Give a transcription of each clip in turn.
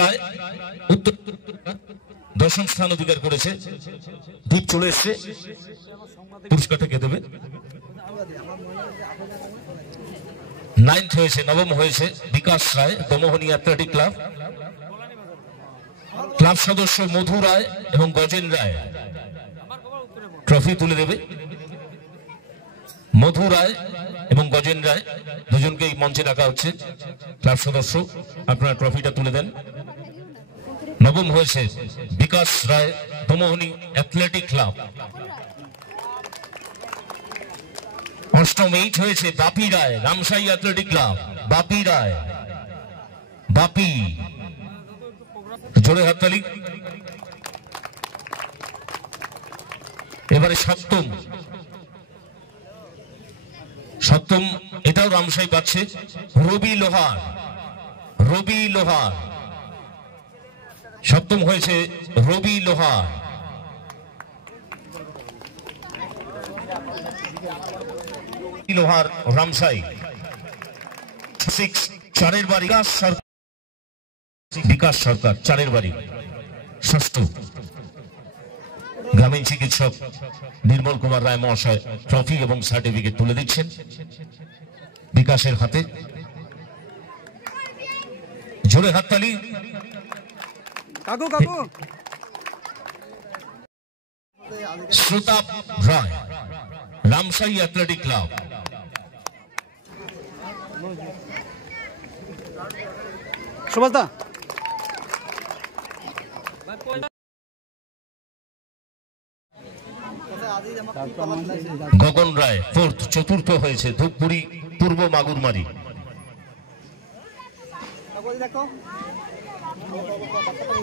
রায় উত্তর 10ম স্থান অধিকার করেছে। দীপ চলে এসছে, পুরস্কারটা কে দেবে? 9th হয়েছে, 9ম হয়েছে বিকাশ রায়, দমোহনী অ্যাথলেটিক ক্লাব। ক্লাব সদস্য মধু রায় এবং গজেন রায় ট্রফি তুলে দেবে। মধু রায় এবং গজেন রায় দুজনকে এই মঞ্চে রাখা হচ্ছে। ক্লাব সদস্য, আপনারা ট্রফিটা তুলে দেন। 9ম হয়েছে বিকাশ রায়, দমোহনী অ্যাথলেটিক ক্লাব। 8ম 8 হয়েছে বাপি রায়, রামসাই অ্যাথলেটিক ক্লাব। বাপি রায়, বাপি, জোরে হাততালি। এবারে 7ম, এটাও রামসাই পাচ্ছে, রবি লোহার। রবি লোহার 7ম হয়েছে, রবি লোহার। লোহার রামসাই। 6 চারের বাড়ি বিকাশ সরকার, চারের বাড়ি। 6ষ্ঠ গ্রামীণ চিকিৎসক নির্মল কুমার রায় মহাশয় ট্রফি এবং সার্টিফিকেট তুলে দিচ্ছেন বিকাশের হাতে। জোরে হাততালি। শ্রোতাপ রায়, রামসাই অ্যাথলেটিক ক্লাব। সুভাষদা, গগন রায় 4th, 4র্থ হয়েছে ধূপগুড়ি পূর্ব মাগুরমারি।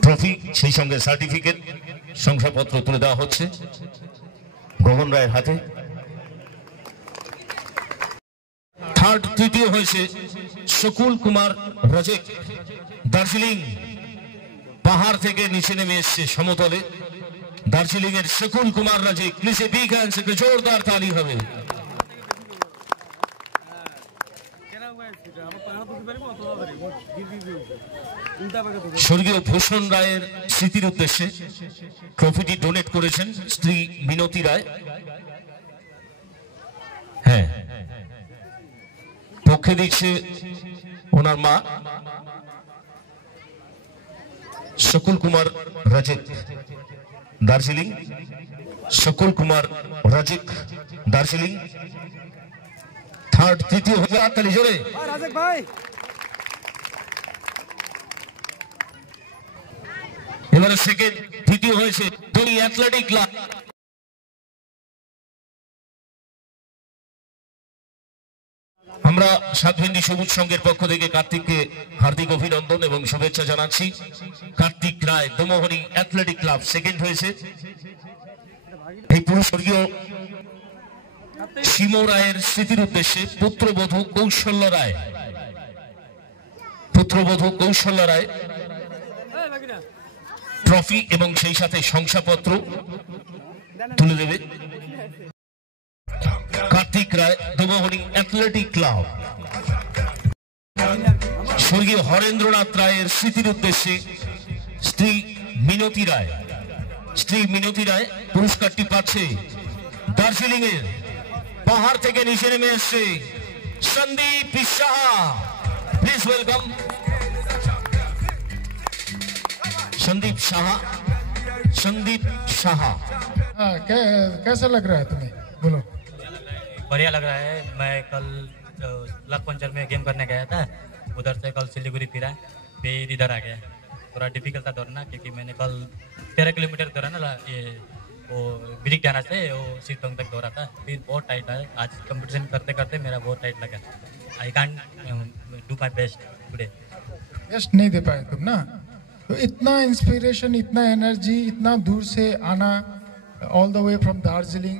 ট্রফি সেই সঙ্গে সার্টিফিকেট, শংসাপত্র তুলে দেওয়া হচ্ছে গগন রায়ের হাতে। 3rd, 3য় হয়েছে শকুল কুমার রাজেক, দার্জিলিং। পাহাড় থেকে নিচে নেমে এসছে সমতলে দার্জিলিং এর Shakul Kumar Rajek. Please a big hands, একটু জোরদার তালি হবে। স্বর্গীয় ভূষণ রায়ের স্মৃতির উদ্দেশ্যে ট্রফিটি ডোনেট করেছেন স্ত্রী মিনতি রায়। হ্যাঁ, পক্ষে দিচ্ছে ওনার মা শকুল কুমার রাজেক, দার্জিলিং। শকুল কুমার রাজেক, দার্জিলিং। 3rd, 3য় হয়ে হাততালি জোরে। এবারে 2nd, 3য় হয়েছে ধনী অ্যাথলেটিক ক্লাব। আমরা সাতভেন্ডি সবুজ সংঘের পক্ষ থেকে কার্তিককে হার্দিক অভিনন্দন এবং শুভেচ্ছা জানাচ্ছি। কার্তিক রায়, দমোহনী অ্যাথলেটিক ক্লাব 2nd হয়েছে। এই পুরস্কর্গীয় শিমু রায়ের স্মৃতির উদ্দেশ্যে পুত্রবধূ কৌশল্য রায়, পুত্রবধূ কৌশল্য রায় ট্রফি এবং সেই সাথে শংসাপত্র তুলে দেবে। কার্তিক রায়, দমোহনী অ্যাথলেটিক ক্লাব। স্বর্গীয় হরেন্দ্রনাথ রায়ের স্মৃতির উদ্দেশ্যে স্ত্রী মিনতি রায়, স্ত্রী মিনতি রায় পুরস্কারটি পাচ্ছে দার্জিলিং এর পাহাড় থেকে নিচে নেমে এসছে সন্দীপ সাহা। Please welcome Sandeep Shah. संदीप शाह, कैसा लग रहा है तुम्हें? बोलो। बढ़िया लग रहा है। मैं कल लखपंचर में गेम करने गया था, उधर से कल सिलीगुड़ी फिरा, फिर इधर आ गया। थोड़ा डिफिकल्ट था दौड़ना, क्योंकि मैंने कल 13 किलोमीटर दौड़ा ना, ये वो ब्रिक जाना से वो सीटोंग तक दौड़ा था, फिर बहुत टाइट है। आज कंपटीशन करते करते मेरा बहुत टाइट लगा। I can't do my best today. Best नहीं दे पाए तुम ना, तो इतना इंस्पिरेशन, इतना एनर्जी, इतना दूर से आना, all the way from Darjeeling,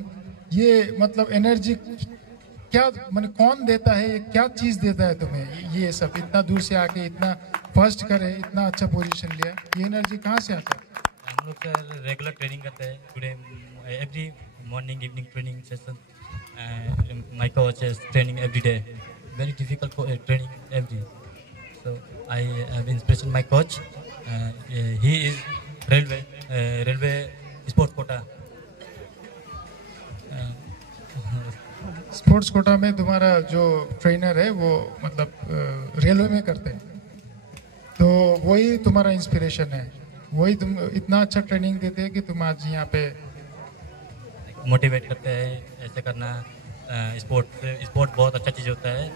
ये मतलब एनर्जी क्या, मतलब कौन देता है, क्या चीज देता है तुम्हें ये सब? इतना दूर से आके इतना फर्स्ट करे, इतना अच्छा पोजीशन लिया, ये एनर्जी कहाँ से आता है? हम लोग सर रेगुलर ट्रेनिंग करते हैं, today every morning evening training session. My coach is training every day, very difficult training every, so I have inspiration my coach he is railway sports quota. Sports quota में तुम्हारा जो trainer है वो मतलब railway में करते हैं, तो वही तुम्हारा इंस्पिरेशन है, वही तुम इतना अच्छा ट्रेनिंग देते हैं कि तुम आज यहाँ पे मोटिवेट करते हैं ऐसे करना। स्पोर्ट बहुत अच्छा चीज़ होता है,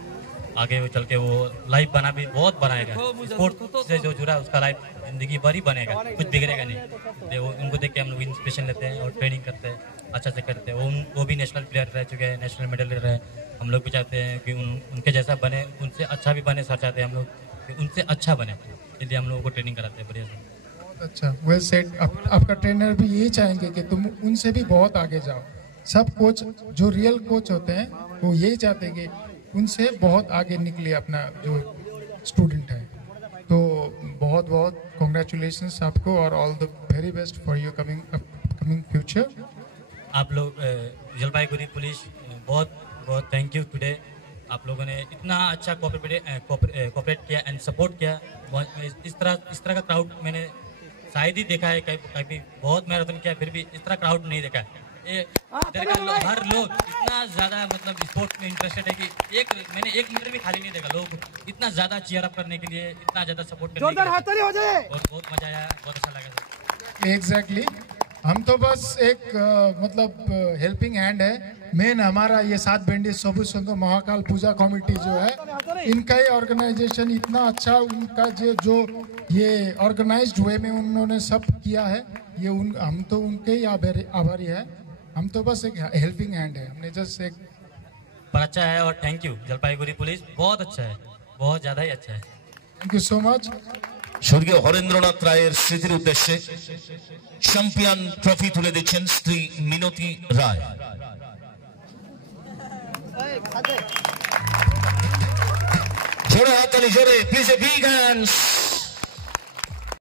आगे वो चल के वो लाइफ बना भी बहुत बनाएगा। स्पोर्ट से जो जुड़ा है उसका लाइफ जिंदगी भर ही बनेगा, कुछ बिगड़ेगा नहीं। वो उनको देख के हम लोग इंस्पिरेशन लेते हैं और ट्रेनिंग करते हैं, अच्छा से करते हैं। वो भी नेशनल प्लेयर रह चुके हैं, नेशनल मेडल रहे। हम लोग भी चाहते हैं कि उनके जैसा बने, उनसे अच्छा भी बने। सर चाहते हैं हम लोग कि उनसे अच्छा बने, इसलिए हम लोगों को ट्रेनिंग कराते हैं बढ़िया से। अच्छा, वेल सेड। आपका ट्रेनर भी यही चाहेंगे कि तुम उनसे भी बहुत आगे जाओ। सब कोच जो रियल कोच होते हैं वो यही चाहते हैं कि उनसे बहुत आगे निकले अपना जो स्टूडेंट है। तो बहुत बहुत कॉन्ग्रेचुलेशंस आपको और all the very best for your coming future. आप लोग जलपाईगुड़ी पुलिस बहुत बहुत थैंक यू टुडे। आप लोगों ने इतना अच्छा कोऑपरेट किया एंड सपोर्ट किया। इस तरह का क्राउड मैंने शायद ही देखा है, कभी बहुत मैराथन किया फिर भी इस तरह क्राउड नहीं देखा है। हर लोग इतना ज़्यादा मतलब स्पोर्ट्स में इंटरेस्टेड है कि मैंने 1 मिनट भी खाली नहीं देखा। लोग इतना ज़्यादा चीयर अप करने के लिए, इतना ज़्यादा सपोर्ट करने के लिए और बहुत मजा आया, बहुत अच्छा लगा। एग्जैक्टली हम तो बस एक मतलब हेल्पिंग हैंड है। मेन हमारा ये 7 बेंडी सबू संघ महाकाल पूजा कमेटी जो है, इनका ही ऑर्गेनाइजेशन इतना अच्छा, उनका जो ये ऑर्गेनाइज्ड वे में उन्होंने सब किया है, ये हम तो उनके ही आभारी है। हम तो बस एक हेल्पिंग हैंड है, हमने जस्ट एक पर अच्छा है। और थैंक यू जलपाईगुड़ी पुलिस, बहुत अच्छा है, बहुत ज़्यादा ही अच्छा है। Thank you so much. স্বর্গীয় হরেন্দ্রনাথ রায়ের স্মৃতির উদ্দেশ্যে চ্যাম্পিয়ন ট্রফি তুলে দিচ্ছেন শ্রী মিনতি রায়। জোরে হাততালি, জোরে, প্লিজ এ বিগ হ্যান্ডস।